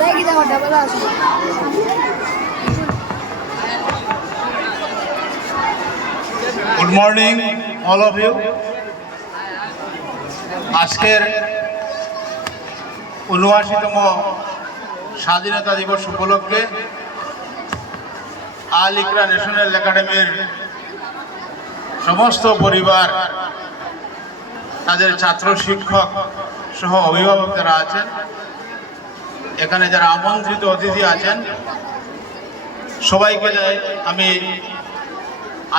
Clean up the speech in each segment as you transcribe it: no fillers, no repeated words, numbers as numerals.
Good morning, all of you. আজকের ৭৯তম স্বাধীনতা দিবস উপলক্ষে আল ইকরা ন্যাশনাল একাডেমির সমস্ত পরিবার, তাদের ছাত্র শিক্ষক সহ অভিভাবক যারা আছেন, এখানে যারা আমন্ত্রিত অতিথি আছেন, সবাইকে আমি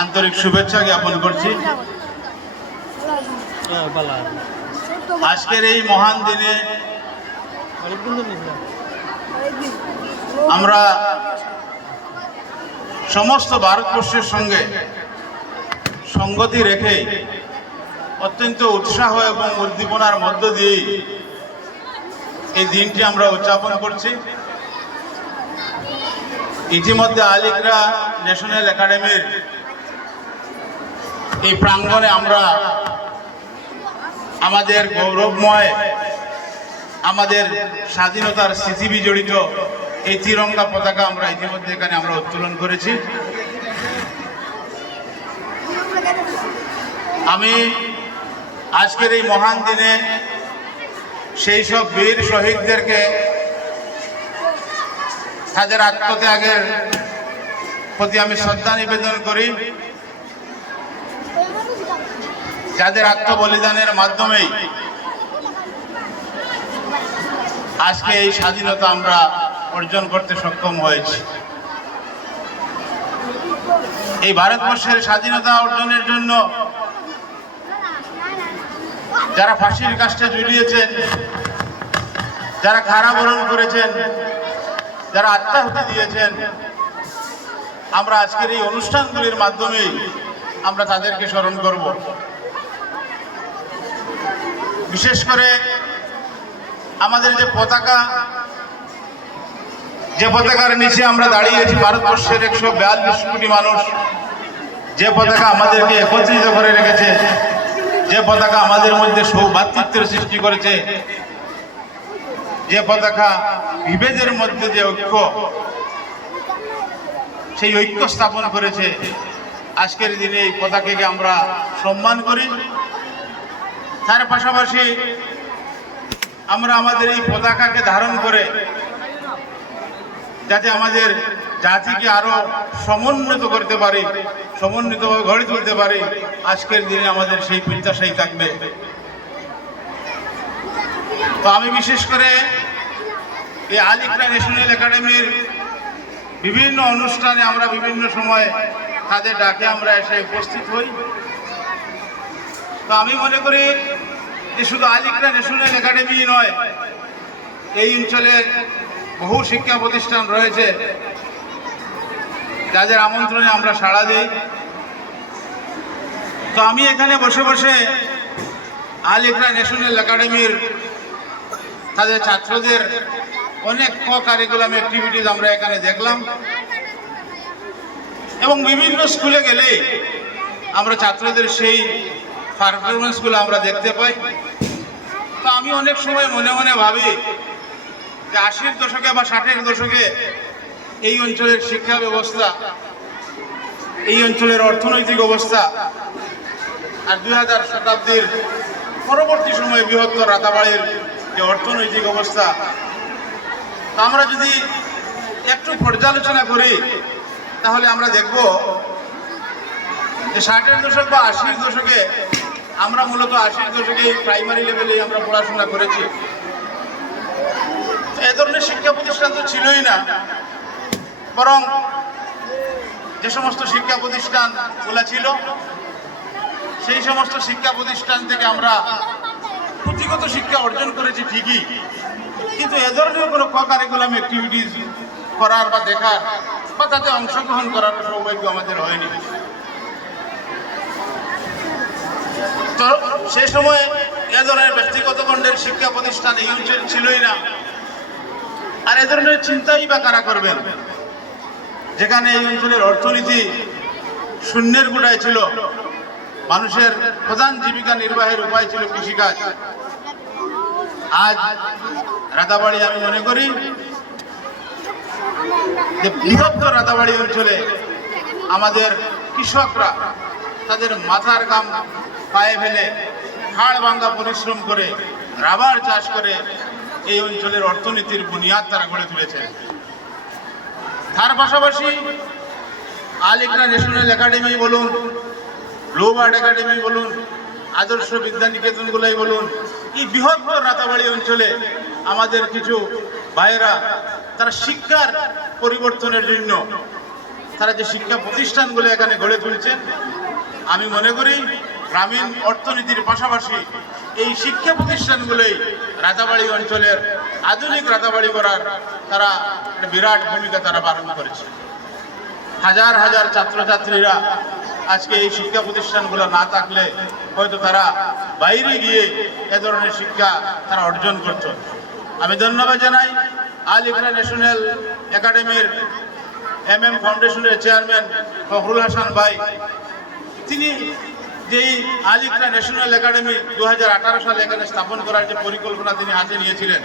আন্তরিক শুভেচ্ছা জ্ঞাপন করছি। আজকের এই মহান দিনে আমরা সমস্ত ভারতবর্ষের সঙ্গে সঙ্গতি রেখে অত্যন্ত উৎসাহ এবং উদ্দীপনার মধ্য দিয়েই এই দিনটি আমরা উদযাপন করছি। ইতিমধ্যে আল ইকরা ন্যাশনাল একাডেমির এই প্রাঙ্গণে আমরা আমাদের গৌরবময়, আমাদের স্বাধীনতার স্মৃতি বিজড়িত এই তিরঙ্গা পতাকা আমরা ইতিমধ্যে এখানে আমরা উত্তোলন করেছি। আমি আজকের এই মহান দিনে সেই সব বীর শহীদদেরকে তাদের আত্মত্যাগের প্রতি আমি শ্রদ্ধা নিবেদন করি, যাদের আত্মবলিদানের মাধ্যমেই আজকে এই স্বাধীনতা আমরা অর্জন করতে সক্ষম হয়েছি। এই ভারতবর্ষের স্বাধীনতা অর্জনের জন্য যারা ফাঁসির কাষ্ঠে ঝুলিয়েছেন, যারা কারাবরণ করেছেন, যারা আত্মাহুতি দিয়েছেন, আমরা আজকের এই অনুষ্ঠানগুলির মাধ্যমেই আমরা তাদেরকে স্মরণ করব। বিশেষ করে আমাদের যে পতাকা, যে পতাকার নিচে আমরা দাঁড়িয়েছি ভারতবর্ষের ১৪২ কোটি মানুষ, যে পতাকা আমাদেরকে একত্রিত করে রেখেছে, যে পতাকা আমাদের মধ্যে সৌভ্রাতৃত্বের সৃষ্টি করেছে, যে পতাকা বিভেদের মধ্যে যে ঐক্য, সেই ঐক্য স্থাপন করেছে, আজকের দিনে এই পতাকাকে আমরা সম্মান করি। তার পাশাপাশি আমরা আমাদের এই পতাকাকে ধারণ করে যাতে আমাদের জাতিকে আরো সমুন্নত করতে পারি, সমন্বিতভাবে গড়ে তুলতে পারি, আজকের দিনে আমাদের সেই প্রত্যাশাই থাকবে। তো আমি বিশেষ করে এই আল ইকরা ন্যাশনাল একাডেমির বিভিন্ন অনুষ্ঠানে আমরা বিভিন্ন সময় তাদের ডাকে আমরা এসে উপস্থিত হই। তো আমি মনে করি যে শুধু আল ইকরা ন্যাশনাল একাডেমি নয়, এই অঞ্চলের বহু শিক্ষা প্রতিষ্ঠান রয়েছে যাদের আমন্ত্রণে আমরা সাড়া দিই। তো আমি এখানে বসে বসে আল ইকরা ন্যাশনাল একাডেমির তাদের ছাত্রদের অনেক কারিকুলাম অ্যাক্টিভিটিস আমরা এখানে দেখলাম, এবং বিভিন্ন স্কুলে গেলে আমরা ছাত্রদের সেই পারফরমেন্সগুলো আমরা দেখতে পাই। তো আমি অনেক সময় মনে মনে ভাবি যে ৮০-এর দশকে বা ৬০-এর দশকে এই অঞ্চলের শিক্ষা ব্যবস্থা, এই অঞ্চলের অর্থনৈতিক অবস্থা, আর ২০০০ শতাব্দীর পরবর্তী সময়ে বৃহত্তর রাতাবাড়ির যে অর্থনৈতিক অবস্থা, আমরা যদি একটু পর্যালোচনা করি তাহলে আমরা দেখব যে ৬০-এর দশক বা ৮০-এর দশকে আমরা মূলত ৮০-এর দশকে প্রাইমারি লেভেলে আমরা পড়াশোনা করেছি। এ ধরনের শিক্ষা প্রতিষ্ঠান তো ছিলই না, বরং যে সমস্ত শিক্ষা প্রতিষ্ঠানগুলো ছিল সেই সমস্ত শিক্ষা প্রতিষ্ঠান থেকে আমরা পুঁথিগত শিক্ষা অর্জন করেছি ঠিকই, কিন্তু এ ধরনের কোনো কারিকুলাম অ্যাক্টিভিটিস করার বা দেখার বা তাতে অংশগ্রহণ করার সৌভাগ্য আমাদের হয়নি। তো সেই সময় এ ধরনের ব্যক্তিগত খণ্ডের শিক্ষা প্রতিষ্ঠান এই অঞ্চলে ছিলই না। আর এ ধরনের চিন্তাই বা কারা করবেন, যেখানে এই অঞ্চলের অর্থনীতি শূন্যের গোড়ায় ছিল, মানুষের প্রধান জীবিকা নির্বাহের উপায় ছিল কৃষিকাজ। আজ রাতাবাড়ি আমি মনে করি যে বৃহত্তর রাতাবাড়ি অঞ্চলে আমাদের কৃষকরা তাদের মাথার ঘাম পায়ে ফেলে হাড় ভাঙ্গা পরিশ্রম করে রাবার চাষ করে এই অঞ্চলের অর্থনীতির বুনিয়াদ তারা গড়ে তুলেছেন। তার পাশাপাশি আল ইকরা ন্যাশনাল একাডেমি বলুন, ব্লু বার্ড একাডেমি বলুন, আদর্শ বিদ্যানিকেতনগুলাই বলুন, এই বৃহত্তর রাতাবাড়ি অঞ্চলে আমাদের কিছু ভাইয়েরা তারা শিক্ষার পরিবর্তনের জন্য তারা যে শিক্ষা প্রতিষ্ঠানগুলো এখানে গড়ে তুলছেন, আমি মনে করি গ্রামীণ অর্থনীতির পাশাপাশি এই শিক্ষা প্রতিষ্ঠানগুলোই রাতাবাড়ি অঞ্চলের আধুনিক রাতাবাড়ি করার তারা একটা বিরাট ভূমিকা তারা পালন করেছে। হাজার হাজার ছাত্রছাত্রীরা আজকে এই শিক্ষা প্রতিষ্ঠানগুলো না থাকলে হয়তো তারা বাইরে গিয়ে এ ধরনের শিক্ষা তারা অর্জন করত। আমি ধন্যবাদ জানাই আল ইকরা ন্যাশনাল একাডেমির MM ফাউন্ডেশনের চেয়ারম্যান ফখরুল হাসান ভাই। তিনি যেই আল ইকরা ন্যাশনাল একাডেমি 2018 সালে এখানে স্থাপন করার যে পরিকল্পনা তিনি হাতে নিয়েছিলেন,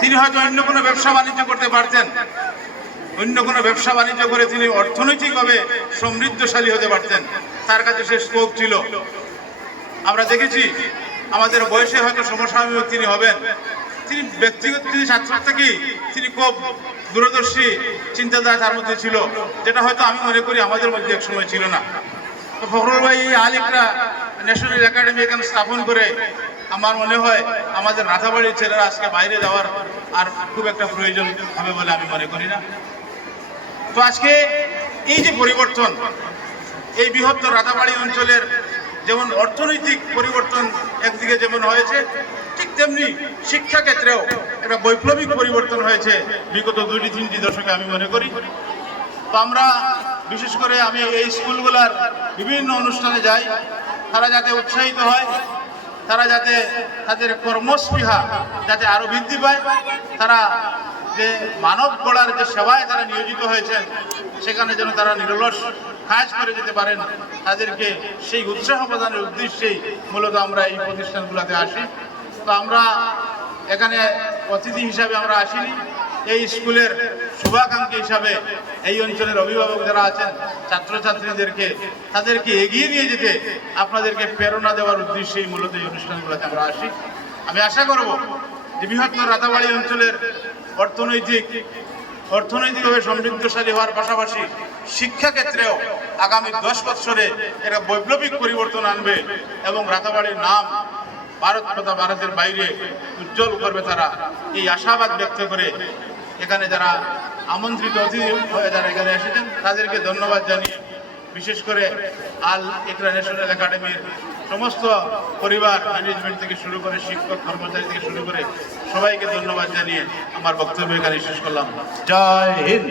তিনি হয়তো অন্য কোনো ব্যবসা বাণিজ্য করতে পারতেন, অন্য কোনো ব্যবসা বাণিজ্য করে তিনি অর্থনৈতিকভাবে সমৃদ্ধশালী হতে পারতেন, তার কাছে সে স্কোপ ছিল। আমরা দেখেছি আমাদের বয়সে হয়তো সমসাময়িক তিনি হবেন, তিনি ব্যক্তিগত তিনি ছাত্র থেকেই তিনি খুব দূরদর্শী চিন্তাধারা তার মধ্যে ছিল, যেটা হয়তো আমি মনে করি আমাদের মধ্যে এক সময় ছিল না। তো ফখরুল ভাই এই আল ইকরা ন্যাশনাল একাডেমি এখানে স্থাপন করে আমার মনে হয় আমাদের রাতাবাড়ির ছেলেরা আজকে বাইরে যাওয়ার আর খুব একটা প্রয়োজন হবে বলে আমি মনে করি না। তো আজকে এই যে পরিবর্তন, এই বৃহত্তর রাতাবাড়ি অঞ্চলের যেমন অর্থনৈতিক পরিবর্তন একদিকে যেমন হয়েছে, ঠিক তেমনি শিক্ষা ক্ষেত্রেও একটা বৈপ্লবিক পরিবর্তন হয়েছে বিগত 2-3টি দশকে আমি মনে করি। তো আমরা বিশেষ করে আমি এই স্কুলগুলোর বিভিন্ন অনুষ্ঠানে যাই, তারা যাতে উৎসাহিত হয়, তারা যাতে তাদের কর্মস্পৃহা যাতে আরো বৃদ্ধি পায়, তারা যে মানব গড়ার যে সেবায় তারা নিয়োজিত হয়েছেন সেখানে যেন তারা নিরলস কাজ করে যেতে পারেন, তাদেরকে সেই উৎসাহ প্রদানের উদ্দেশ্যেই মূলত আমরা এই প্রতিষ্ঠানগুলোতে আসি। তো আমরা এখানে অতিথি হিসাবে আমরা আসিনি, এই স্কুলের শুভাকাঙ্ক্ষী হিসাবে এই অঞ্চলের অভিভাবক যারা আছেন ছাত্রছাত্রীদেরকে তাদেরকে এগিয়ে নিয়ে যেতে আপনাদেরকে প্রেরণা দেওয়ার উদ্দেশ্যেই মূলত এই অনুষ্ঠানগুলোতে আমরা আসি। আমি আশা করব যে বৃহত্তর রাতাবাড়ি অঞ্চলের অর্থনৈতিকভাবে সমৃদ্ধশালী হওয়ার পাশাপাশি শিক্ষা ক্ষেত্রেও আগামী 10 বছরে এরা বৈপ্লবিক পরিবর্তন আনবে এবং রাতাবাড়ির নাম ভারত তথা ভারতের বাইরে উজ্জ্বল করবে তারা, এই আশাবাদ ব্যক্ত করে এখানে যারা আমন্ত্রিত অতিথি হয়ে যারা এখানে এসেছেন তাদেরকে ধন্যবাদ জানিয়ে, বিশেষ করে আল ইকরা ন্যাশনাল একাডেমির সমস্ত পরিবার ম্যানেজমেন্ট থেকে শুরু করে শিক্ষক কর্মচারী থেকে শুরু করে সবাইকে ধন্যবাদ জানিয়ে আমার বক্তব্য এখানে শেষ করলাম। জয় হিন্দ।